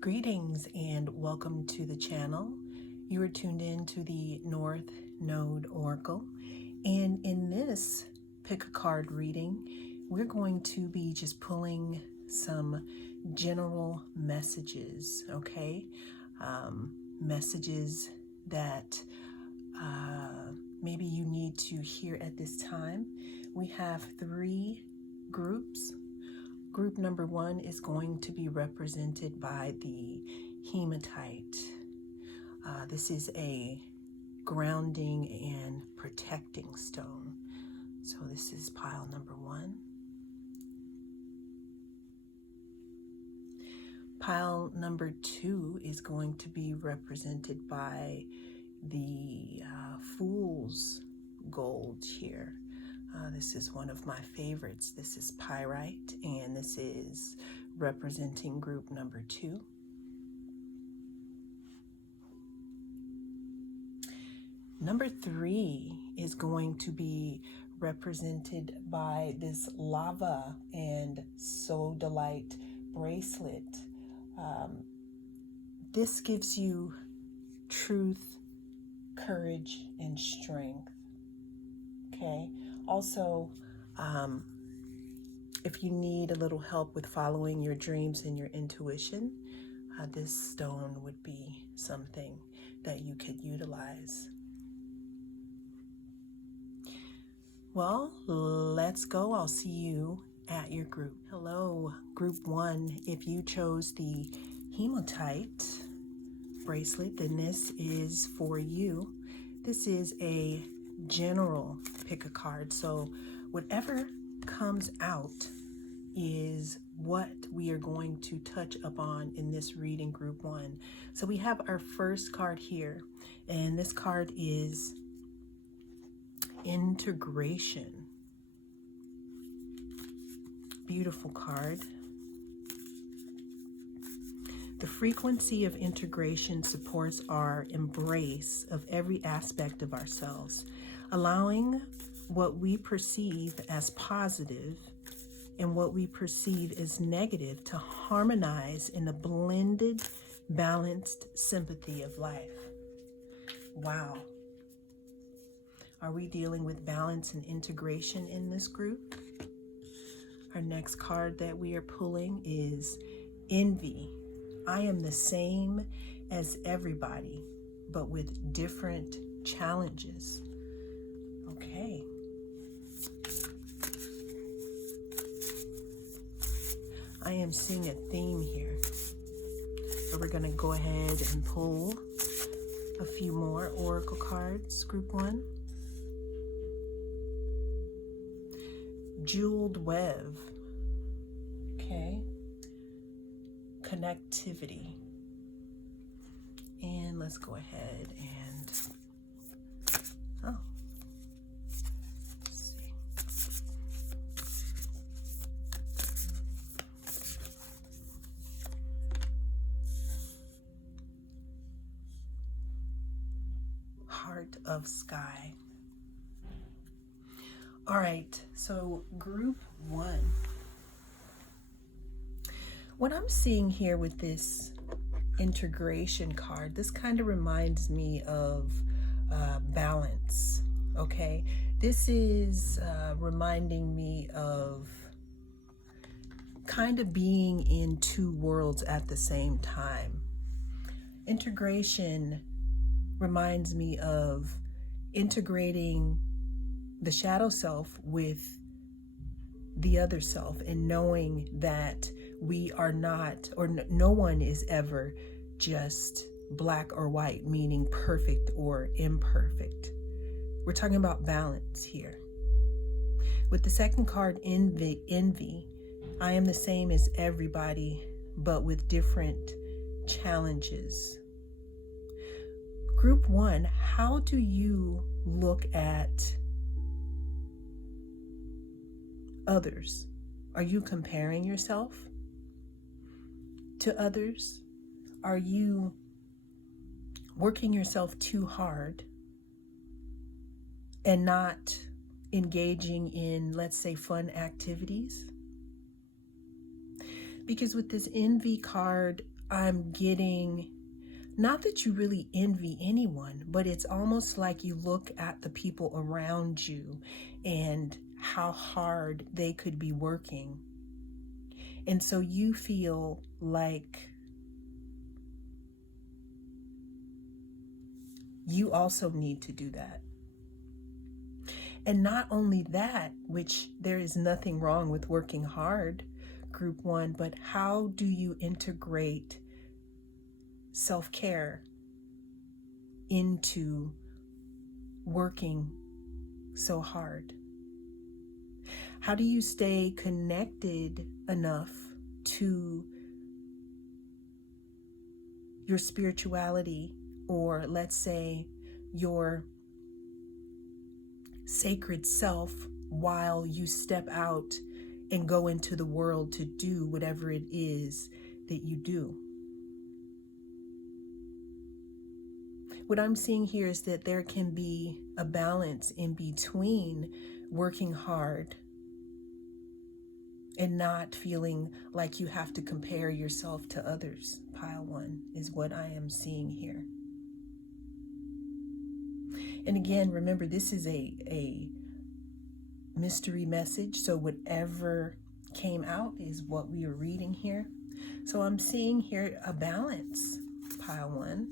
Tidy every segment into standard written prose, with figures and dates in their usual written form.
Greetings and welcome to the channel. You are tuned in to the North Node Oracle, and in this pick a card reading, we're going to be just pulling some general messages, okay? Messages that maybe you need to hear at this time. We have three groups. Group number one is going to be represented by the hematite. This is a grounding and protecting stone. So this is pile number one. Pile number two is going to be represented by the fool's gold here. This is one of my favorites. This is pyrite, and this is representing group number two. Number three is going to be represented by this lava and sodalite bracelet. This gives you truth, courage, and strength. Okay. Also, if you need a little help with following your dreams and your intuition, this stone would be something that you could utilize. Well, let's go. I'll see you at your group. Hello, group one. If you chose the hematite bracelet, then this is for you. This is a general pick a card, so whatever comes out is what we are going to touch upon in this reading, group one. So we have our first card here, and this card is integration. Beautiful card. The frequency of integration supports our embrace of every aspect of ourselves, allowing what we perceive as positive and what we perceive as negative to harmonize in a blended, balanced sympathy of life. Wow. Are we dealing with balance and integration in this group? Our next card that we are pulling is envy. I am the same as everybody, but with different challenges. Okay. I am seeing a theme here. So we're going to go ahead and pull a few more oracle cards, group one. Jeweled web. Okay. Connectivity. And let's go ahead and let's see. Heart of sky. All right, so group one. What I'm seeing here with this integration card, this kind of reminds me of balance, okay? This is reminding me of kind of being in two worlds at the same time. Integration reminds me of integrating the shadow self with the other self and knowing that we are not, or no one is ever just black or white, meaning perfect or imperfect. We're talking about balance here. With the second card, envy, I am the same as everybody, but with different challenges. Group one, how do you look at others? Are you comparing yourself to others? Are you working yourself too hard and not engaging in, let's say, fun activities? Because with this envy card, I'm getting, not that you really envy anyone, but it's almost like you look at the people around you and how hard they could be working. And so you feel like you also need to do that. And not only that, which there is nothing wrong with working hard, group one, but how do you integrate self-care into working so hard? How do you stay connected enough to your spirituality, or let's say your sacred self, while you step out and go into the world to do whatever it is that you do? What I'm seeing here is that there can be a balance in between working hard and not feeling like you have to compare yourself to others. Pile one is what I am seeing here. And again, remember, this is a mystery message, so whatever came out is what we are reading here. So I'm seeing here a balance, pile one.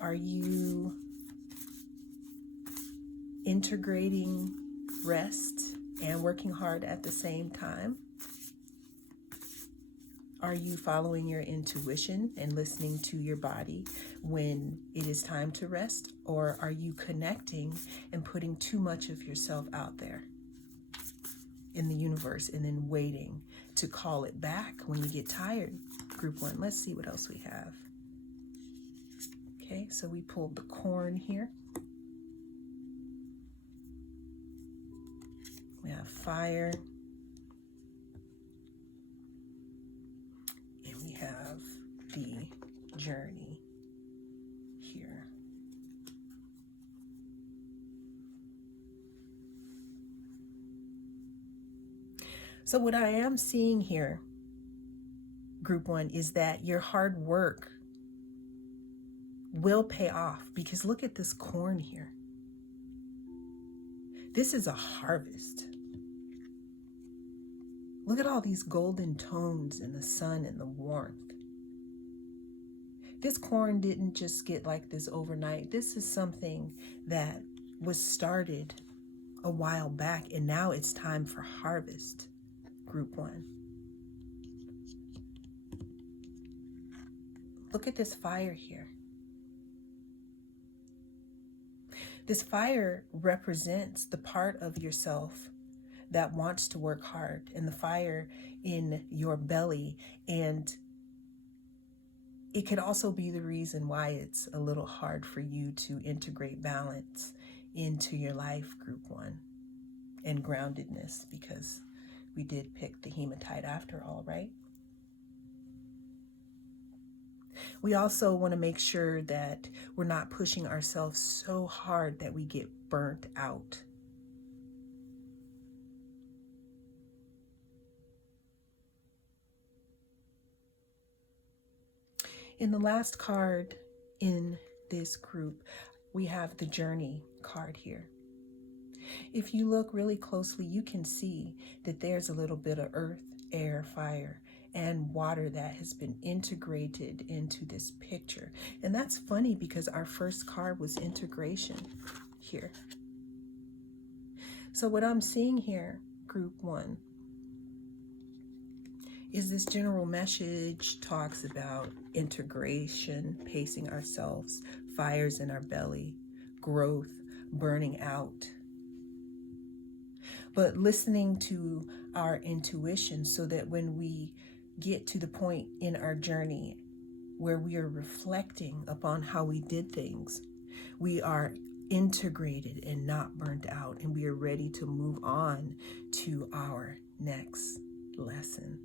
Are you integrating rest and working hard at the same time? Are you following your intuition and listening to your body when it is time to rest? Or are you connecting and putting too much of yourself out there in the universe and then waiting to call it back when you get tired? Group one, let's see what else we have. Okay, so we pulled the corn here. We have fire. And we have the journey here. So what I am seeing here, group one, is that your hard work will pay off, because look at this corn here. This is a harvest. Look at all these golden tones in the sun and the warmth. This corn didn't just get like this overnight. This is something that was started a while back, and now it's time for harvest, group one. Look at this fire here. This fire represents the part of yourself that wants to work hard, and the fire in your belly. And it could also be the reason why it's a little hard for you to integrate balance into your life, group one, and groundedness, because we did pick the hematite after all, right? We also want to make sure that we're not pushing ourselves so hard that we get burnt out. In the last card in this group, we have the journey card here. If you look really closely, you can see that there's a little bit of earth, air, fire, and water that has been integrated into this picture. And that's funny because our first card was integration here. So what I'm seeing here, group one, is this general message talks about integration, pacing ourselves, fires in our belly, growth, burning out. But listening to our intuition so that when we get to the point in our journey where we are reflecting upon how we did things, we are integrated and not burnt out, and we are ready to move on to our next lesson.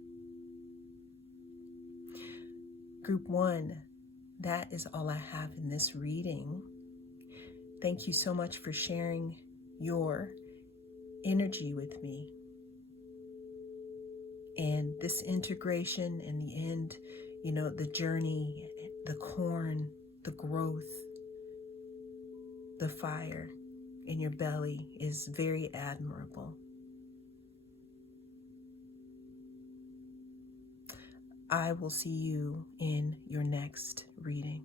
Group one, that is all I have in this reading. Thank you so much for sharing your energy with me. And this integration in the end the journey, the corn, the growth, the fire in your belly is very admirable. I will see you in your next reading.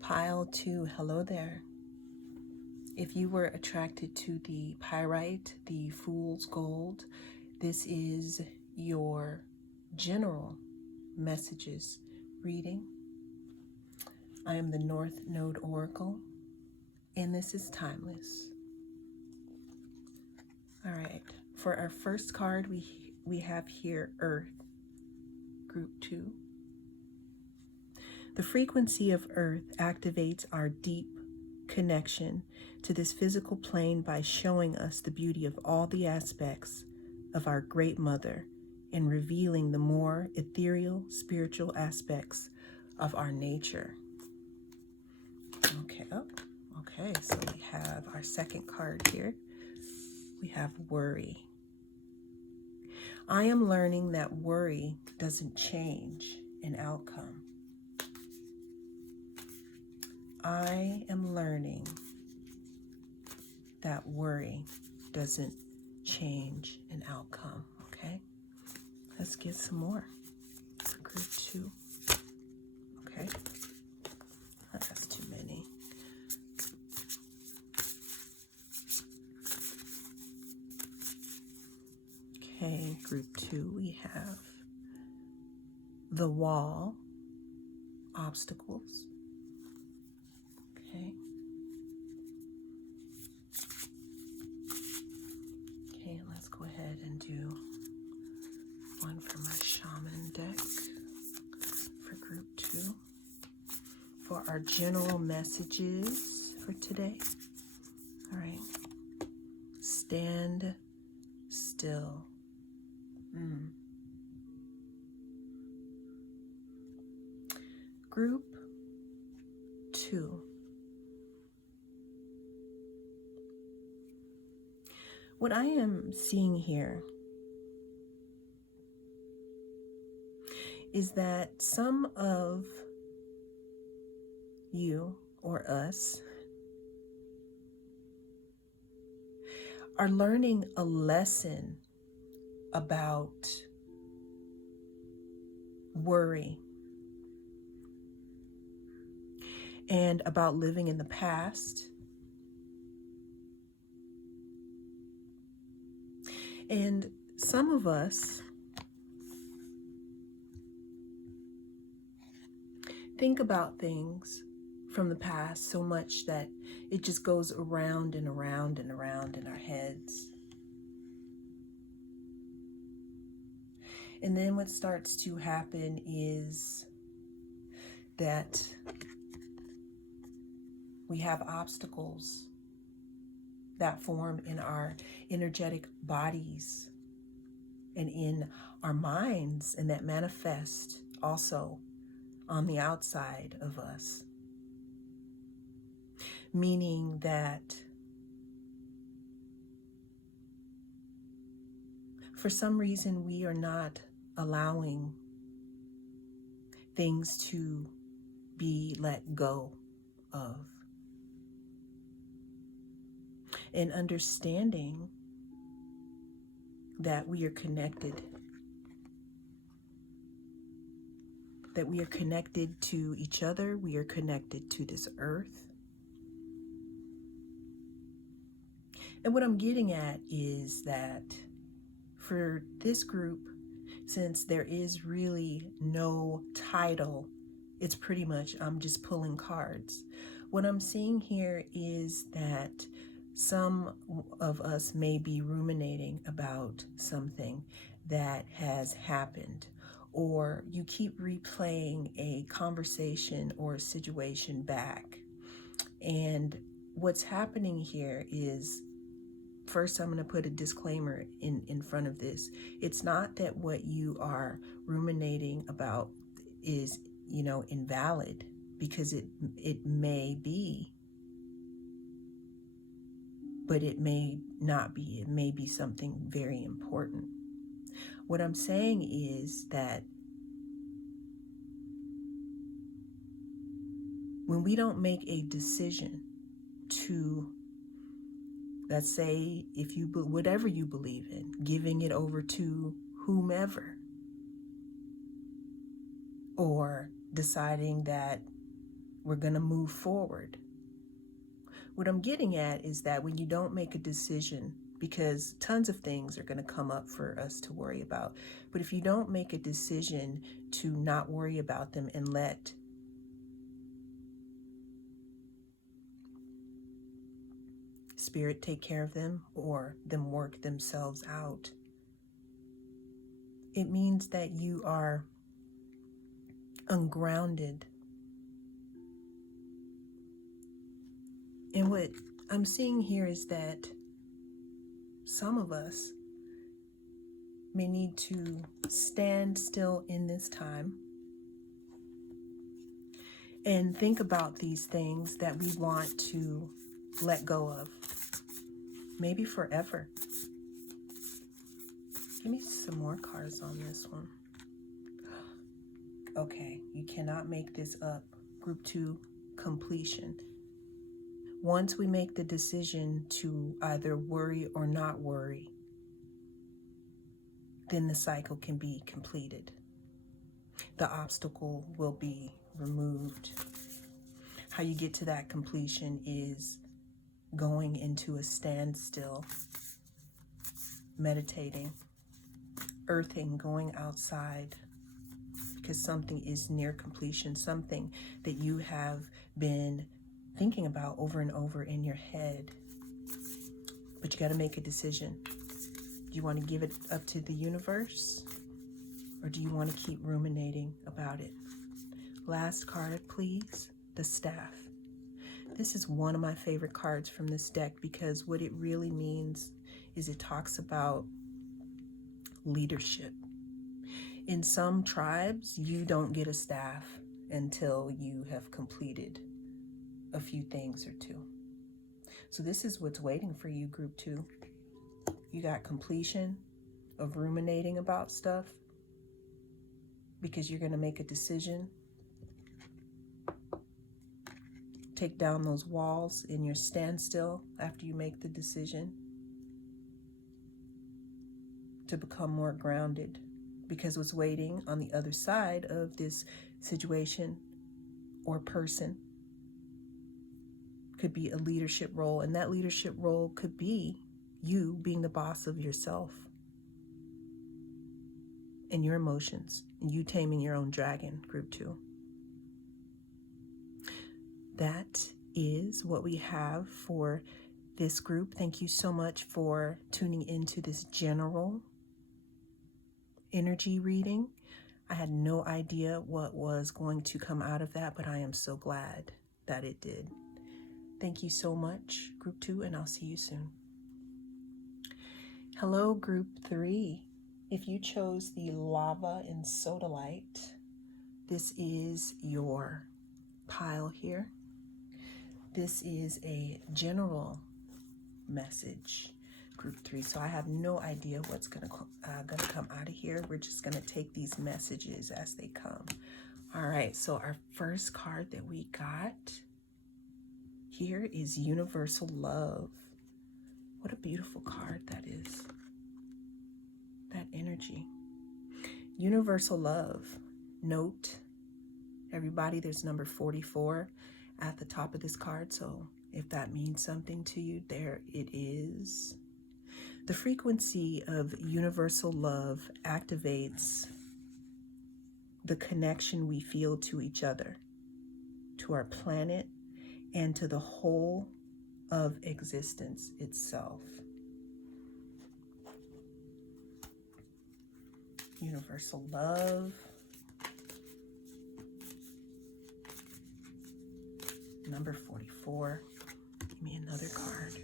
Pile 2, hello there. If you were attracted to the pyrite, the fool's gold, this is your general messages reading. I am the North Node Oracle, and this is timeless. All right, for our first card, we have here Earth, Group 2. The frequency of Earth activates our deep connection to this physical plane by showing us the beauty of all the aspects of our Great Mother and revealing the more ethereal, spiritual aspects of our nature. Okay, so we have our second card here. We have worry. I am learning that worry doesn't change an outcome. I am learning that worry doesn't change an outcome, okay? Let's get some more for group 2, okay? That's too many. Okay, group 2, we have the wall, obstacles. Okay. Okay, and let's go ahead and do one for my shaman deck for group 2 for our general messages for today. All right. Stand still. Group 2. What I am seeing here is that some of you or us are learning a lesson about worry and about living in the past. And some of us think about things from the past so much that it just goes around and around and around in our heads. And then what starts to happen is that we have obstacles that form in our energetic bodies and in our minds, and that manifest also on the outside of us. Meaning that for some reason we are not allowing things to be let go of. And understanding that we are connected. That we are connected to each other. We are connected to this earth. And what I'm getting at is that for this group, since there is really no title, it's pretty much I'm just pulling cards. What I'm seeing here is that some of us may be ruminating about something that has happened, or you keep replaying a conversation or a situation back. And what's happening here is, first, I'm going to put a disclaimer in front of this. It's not that what you are ruminating about is, invalid, because it may be, but it may not be. It may be something very important. What I'm saying is that when we don't make a decision to, let's say, if you whatever you believe in, giving it over to whomever, or deciding that we're going to move forward. What I'm getting at is that when you don't make a decision, because tons of things are going to come up for us to worry about, but if you don't make a decision to not worry about them and let Spirit take care of them or them work themselves out, it means that you are ungrounded. And what I'm seeing here is that some of us may need to stand still in this time and think about these things that we want to let go of, maybe forever. Give me some more cards on this one. Okay, you cannot make this up. Group 2, completion. Once we make the decision to either worry or not worry, then the cycle can be completed. The obstacle will be removed. How you get to that completion is going into a standstill, meditating, earthing, going outside, because something is near completion, something that you have been thinking about over and over in your head. But you got to make a decision. Do you want to give it up to the universe, or do you want to keep ruminating about it? Last card, please. The Staff. This is one of my favorite cards from this deck because what it really means is it talks about leadership. In some tribes, you don't get a staff until you have completed a few things or two. So this is what's waiting for you, Group 2. You got completion of ruminating about stuff because you're going to make a decision. Take down those walls in your standstill after you make the decision to become more grounded, because what's waiting on the other side of this situation or person could be a leadership role, and that leadership role could be you being the boss of yourself and your emotions, and you taming your own dragon, Group 2. That is what we have for this group. Thank you so much for tuning into this general energy reading. I had no idea what was going to come out of that, but I am so glad that it did. Thank you so much, Group 2, and I'll see you soon. Hello, Group 3. If you chose the Lava and Sodalite, this is your pile here. This is a general message, Group 3. So I have no idea what's gonna come out of here. We're just gonna take these messages as they come. All right, so our first card that we got here is Universal Love. What a beautiful card that is. That energy. Universal Love. Note, everybody, there's number 44 at the top of this card. So if that means something to you, there it is. The frequency of universal love activates the connection we feel to each other, to our planet, and to the whole of existence itself. Universal love. Number 44. Give me another card.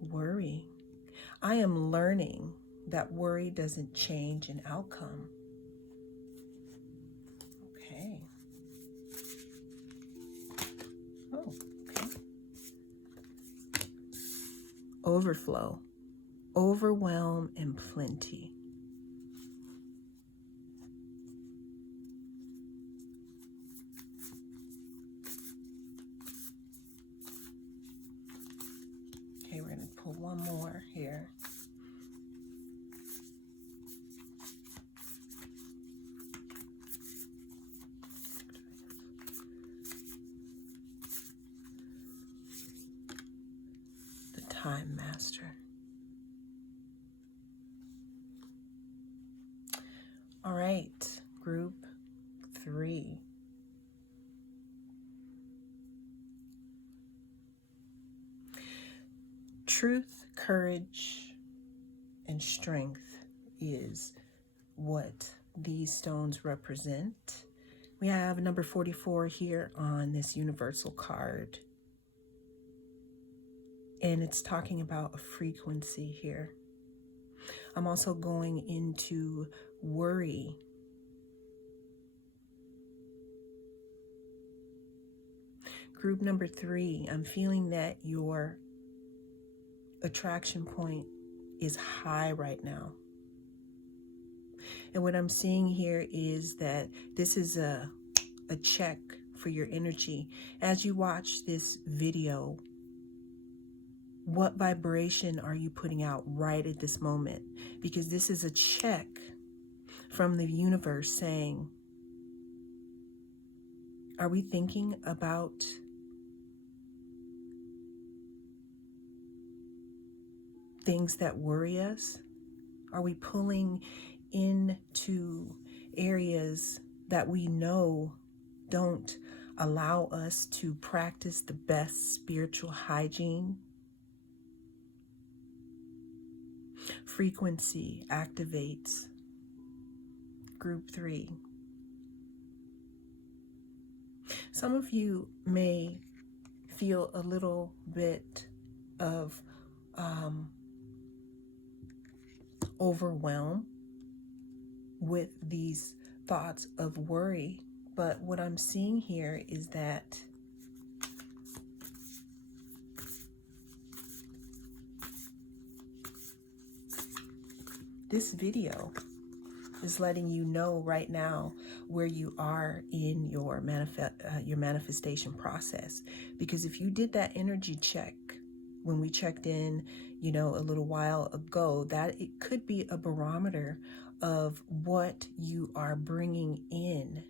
Worry. I am learning that worry doesn't change an outcome. Okay. Oh, okay. Overflow, overwhelm, and plenty. Time Master. All right, group 3. Truth, courage, and strength is what these stones represent. We have number 44 here on this universal card. And it's talking about a frequency here. I'm also going into worry. Group number 3, I'm feeling that your attraction point is high right now. And what I'm seeing here is that this is a check for your energy. As you watch this video, what vibration are you putting out right at this moment? Because this is a check from the universe saying, are we thinking about things that worry us? Are we pulling into areas that we know don't allow us to practice the best spiritual hygiene? Frequency activates. Group 3. Some of you may feel a little bit of overwhelm with these thoughts of worry. But what I'm seeing here is that this video is letting you know right now where you are in your manifestation process. Because if you did that energy check when we checked in, a little while ago, that it could be a barometer of what you are bringing in.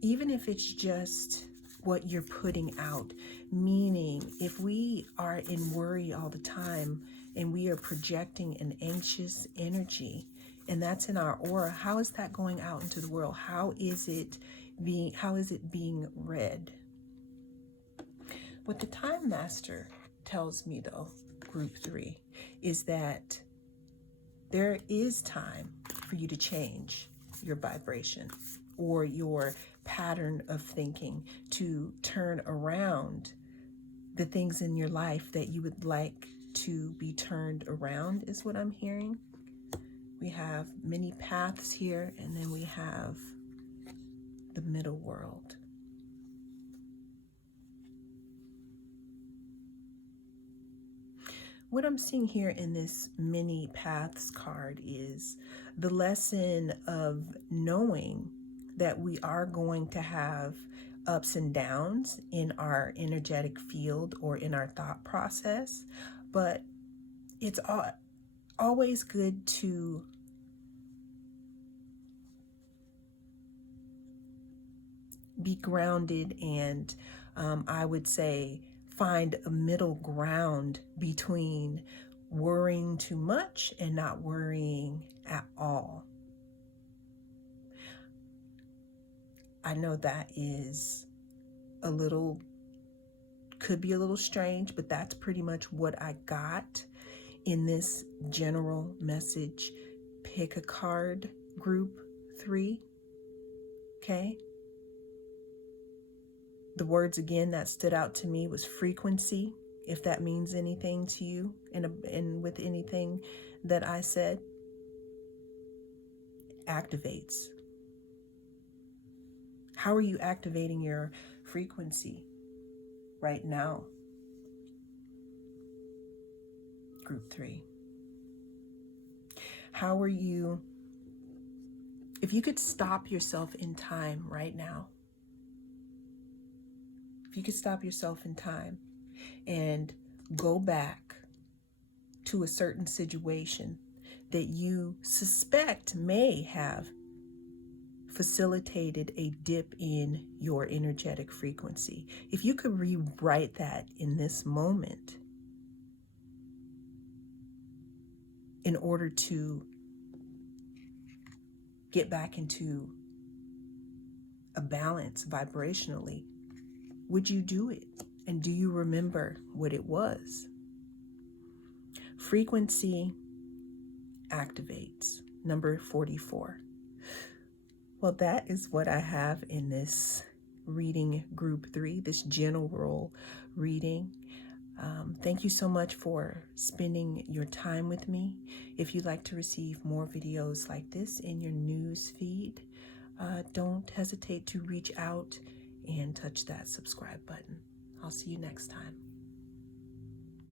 Even if it's just what you're putting out. Meaning, if we are in worry all the time and we are projecting an anxious energy, and that's in our aura, how is that going out into the world? How is it being read? What the Time Master tells me, though, group 3, is that there is time for you to change your vibration or your pattern of thinking, to turn around the things in your life that you would like to be turned around, is what I'm hearing. We have many paths here, and then we have the middle world. What I'm seeing here in this many paths card is the lesson of knowing that we are going to have ups and downs in our energetic field or in our thought process, but it's always good to be grounded and I would say find a middle ground between worrying too much and not worrying at all. I know that is could be a little strange, but that's pretty much what I got in this general message. Pick a card, group 3. Okay. The words again that stood out to me was frequency, if that means anything to you, and with anything that I said. Activates. How are you activating your frequency right now? Group 3. How are you, if you could stop yourself in time right now, if you could stop yourself in time and go back to a certain situation that you suspect may have facilitated a dip in your energetic frequency. If you could rewrite that in this moment in order to get back into a balance vibrationally, would you do it? And do you remember what it was? Frequency activates. Number 44. Well, that is what I have in this reading group 3, this general reading. Thank you so much for spending your time with me. If you'd like to receive more videos like this in your news feed, don't hesitate to reach out and touch that subscribe button. I'll see you next time.